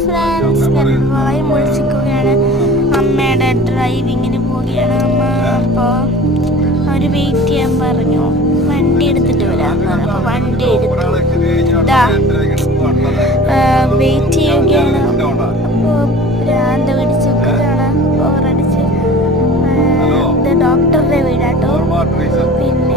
Friends, ഞാൻ വായും വിളിച്ചിരിക്കുകയാണ്. അമ്മയുടെ ഡ്രൈവിങ്ങിന് പോവുകയാണ് അമ്മ. അപ്പോൾ അവർ വെയിറ്റ് ചെയ്യാൻ പറഞ്ഞു, വണ്ടി എടുത്തിട്ട് വരാമെന്ന് പറഞ്ഞു. അപ്പോൾ വണ്ടി എടുത്തു, ഇതാ വെയിറ്റ് ചെയ്യുകയാണ്. അപ്പോൾ ഭ്രാന്ത് പിടിച്ചൊക്കെയാണ്, ബോറടിച്ച്. ഇത് ഡോക്ടറുടെ വീടാട്ടോ. പിന്നെ